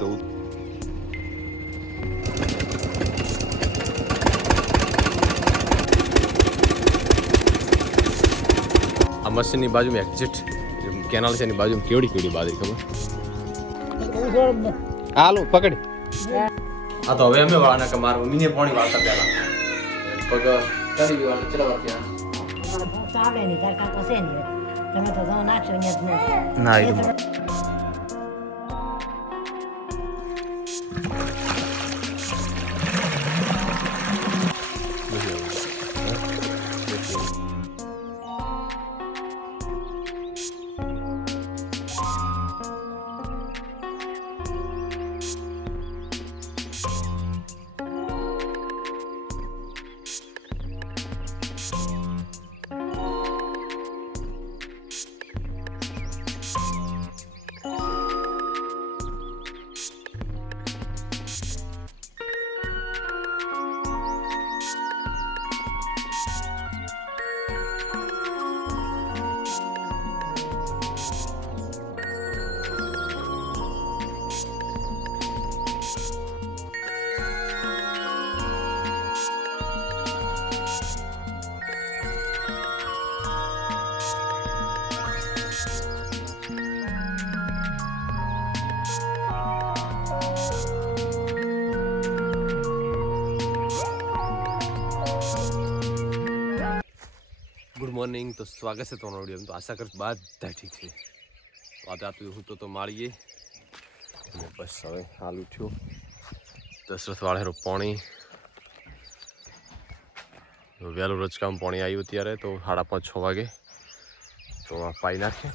તો આ મશીનની બાજુમાં એક્ઝિટ કેનાલ છે એની બાજુમાં કેવડી કેવડી બાજરી ખબર હાલો પકડ હા તો હવે અમે વાળાના કે મારા મમ્મીને પાણી વાળતા પહેલા પગ ચડી ગયો ચલા વાળ્યા ચાલે નહીં તાર કાકો છે નહીં તમે તો જાઓ નાખશો અહીંયા ના ગુડ મોર્નિંગ તો સ્વાગત છે તમારો વિડીયો તો આશા કરું બધા ઠીક છે તો આજે આટલું હું તો માળીએ અને બસ હવે હાલ ઉઠ્યો દશરથ વાળેરો પાણી વહેલું રોજકામ પાણી આવ્યું ત્યારે તો 5:30-6 વાગે તો આ પાઈ નાખીએ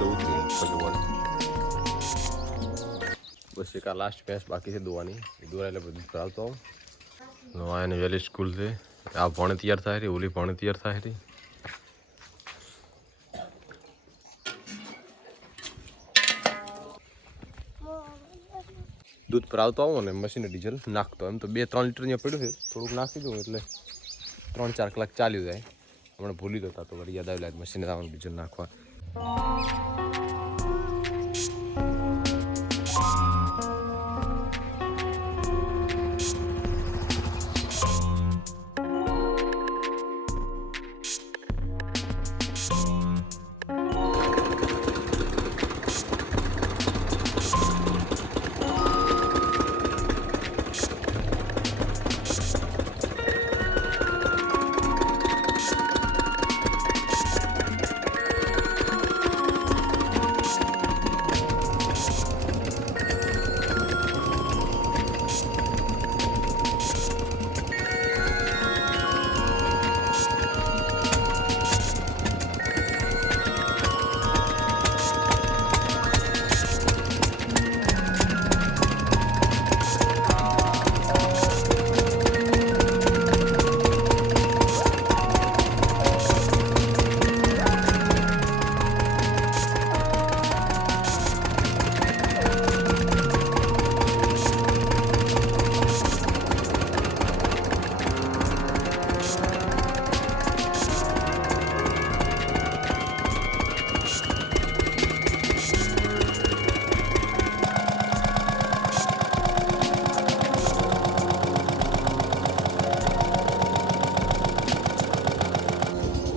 તો બસ એક આ લાસ્ટ ભેંસ બાકી છે દોવાની એ દોરા એટલે બધું કરાવતો આવું એને વહેલી સ્કૂલ છે આ ભણે તૈયાર થાય રહી ઓલી ભણે તૈયાર થાય રહી દૂધ ભરાવતો આવું ને મશીને ડીઝલ નાખતો એમ તો 2-3 લીટર અહીંયા પડ્યું છે થોડુંક નાખી દઉં એટલે 3-4 કલાક ચાલ્યું જાય હમણાં ભૂલી જતા તો વળી યાદ આવી લાગે મશીને આવવાનું ડીઝલ નાખવા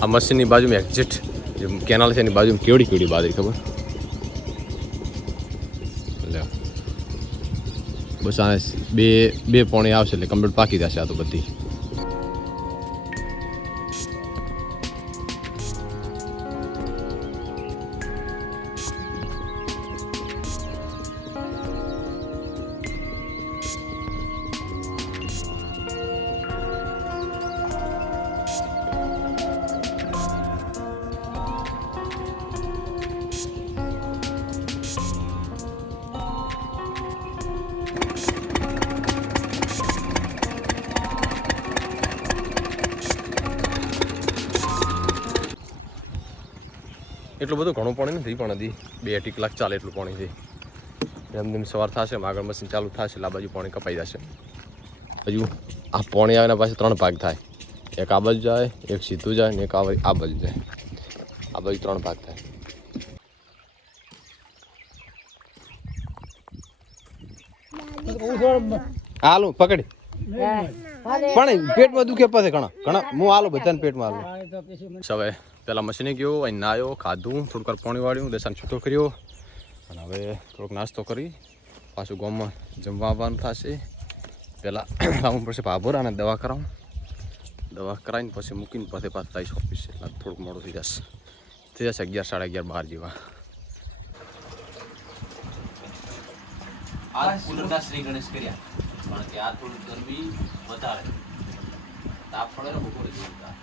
આ મશીનની બાજુમાં એક્ઝિટ કેનાલ છે એની બાજુમાં કેવડી કેવડી બાજરી ખબર લે બસ આ બે પોણી આવશે એટલે કમ્પ્લીટ પાકી જશે આ તો બધી એટલું બધું ઘણું પાણી નથી પણ હજી 2-2 કલાક ચાલે એટલું પાણી છે. જેમ જેમ સવાર થશે આગળ મશીન ચાલુ થશે એટલે આ બાજુ પાણી કપાઈ જશે. હજુ આ પાણી આવે ને પાછું 3 ભાગ થાય. એક આ બાજુ જાય, એક સીધું જાય ને એક આ બાજુ જાય. આ બાજુ 3 ભાગ થાય. હાલો પકડી પણ પેટમાં દુખે પછી ઘણા હું હાલો બધાને પેટમાં હાલો. હવે પેલા મશીને ગયો અહીં નાયો, ખાધું, થોડુંક વાર પાણી વાળ્યું, દેસાને છૂટો કર્યો અને હવે થોડોક નાસ્તો કરી પાછું ગામમાં જમવા આવવાનું થશે. પહેલાં લાવવું પડશે ભાભોર અને દવા કરાવું. દવા કરાવીને પછી મૂકીને પછી પાછું થઈશ ઓફિસ. એટલે થોડુંક મોડું થઈ જશે 11-11:30 12 જેવા. આ કુલરના શ્રી ગણેશ કર્યા પણ ત્યાં થોડી ગરમી વધારે તાપ પડે ને બપોરે જોરદાર.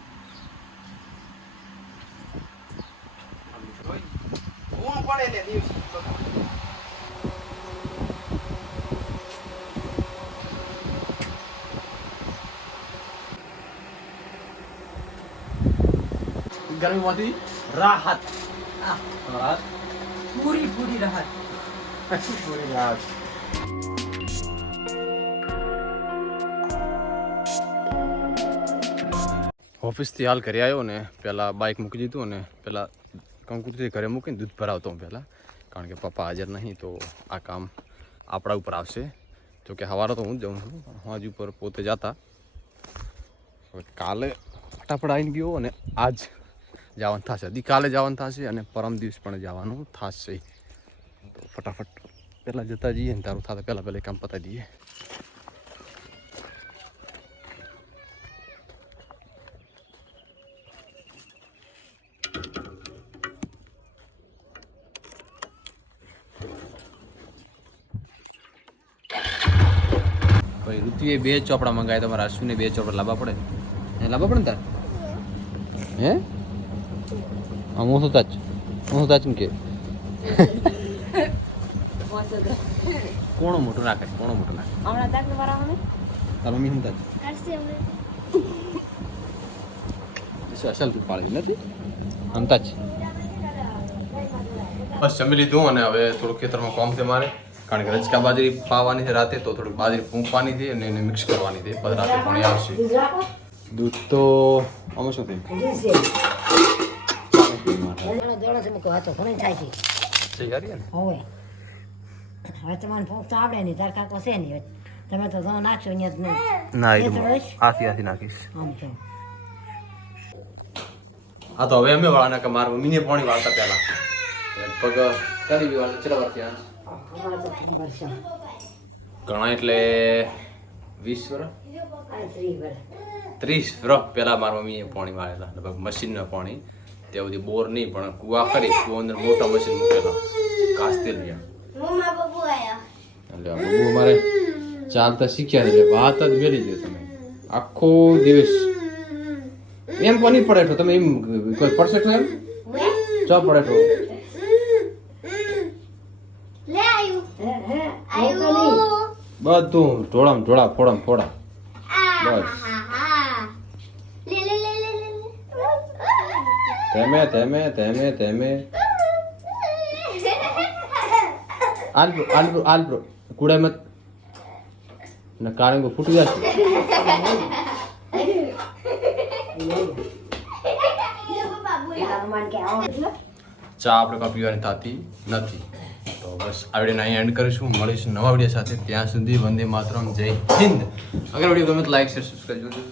ગરમીમાંથી રાહત પૂરી રાહત. ઓફિસથી હાલ ઘરે આવ્યો ને પહેલાં બાઇક મૂકી દીધું અને પહેલાં કંકુરથી ઘરે મૂકીને દૂધ ભરાવતો હું પહેલાં, કારણ કે પપ્પા હાજર નહીં તો આ કામ આપણા ઉપર આવશે. જો કે સવારે તો હું જ જાઉં છું પણ હોજ ઉપર પોતે જતા. હવે કાલે ફટાફટ આવીને ગયો અને આજ જવાનું થશે. હજી કાલે જવાનું થશે અને પરમ દિવસ પણ જવાનું થશે. તો ફટાફટ પહેલાં જતા જઈએ ને તારું થતા પહેલાં કામ પતાવી દઈએ. ભાઈ ઋતુએ 2 ચોપડા મંગાવ્યા, તમારા આશુને 2 ચોપડા લાવવા પડે. લાવવા પડે ને તાર હે હું સુતા જ કે કોણો મોટું નાખે તારો મમ્મી સુતા જ અસલ તું પાડી નથી આમતા જ. બસ જમી લીધું અને હવે થોડુંક ખેતરમાં કામ છે મારે, કારણ કે રજકા બાજરી પાવાની છે રાતે, તો થોડીક બાજરી ફૂંકવાની છે અને એને મિક્સ કરવાની છે. પછી રાતે પાણી આવશે. દૂધ તો આમાં શું થયું હવે તમારે ફોક તો આવડે નહીં, તાર કાકો છે નહીં. તમે તો ઘઉં નાખશો અહીંયા જ નહીં. ના એ તો રહીશ. આથી નાખીશ. આમ તો હા તો હવે અમે વાળાના કે મારા મમ્મીને પાણી વાળતા પહેલા લગભગ કરી વાળા કેટલા વાર થયા? અમારે તો ખબર છે. ઘણા એટલે 20 વર્ષ આ 30 વર્ષ. 30 વર્ષ પહેલા મારા મમ્મીએ પાણી વાળેલા, લગભગ મશીનના પાણી. ત્યાં બધી બોર નહીં પણ કુવા કરી, કુવા અંદર મોટા મશીન મૂકેલા કાસ્તેલિયા. એટલે બહુ અમારે ચાલતા શીખ્યા એટલે વાત જ મેળી ગયો. તમે આખો દિવસ એમ કોની પડે તમે એમ કોઈ પડશે તો એમ ચો પડે તો બધું ઢોળા ફોડા બસ. તેમે આલ્બ્રો કુડા મત ને કારંગો ફૂટી જશે. ચા આપણે કાં પીવાની થતી નથી. તો બસ આ વિડીયોને અહીં એન્ડ કરીશું. મળીશું નવા વિડીયો સાથે. ત્યાં સુધી વંદે માતરમ, જય હિન્દ. અગર વિડીયો ગમે તો લાઈક શેર સબસ્ક્રાઈબ કરજો.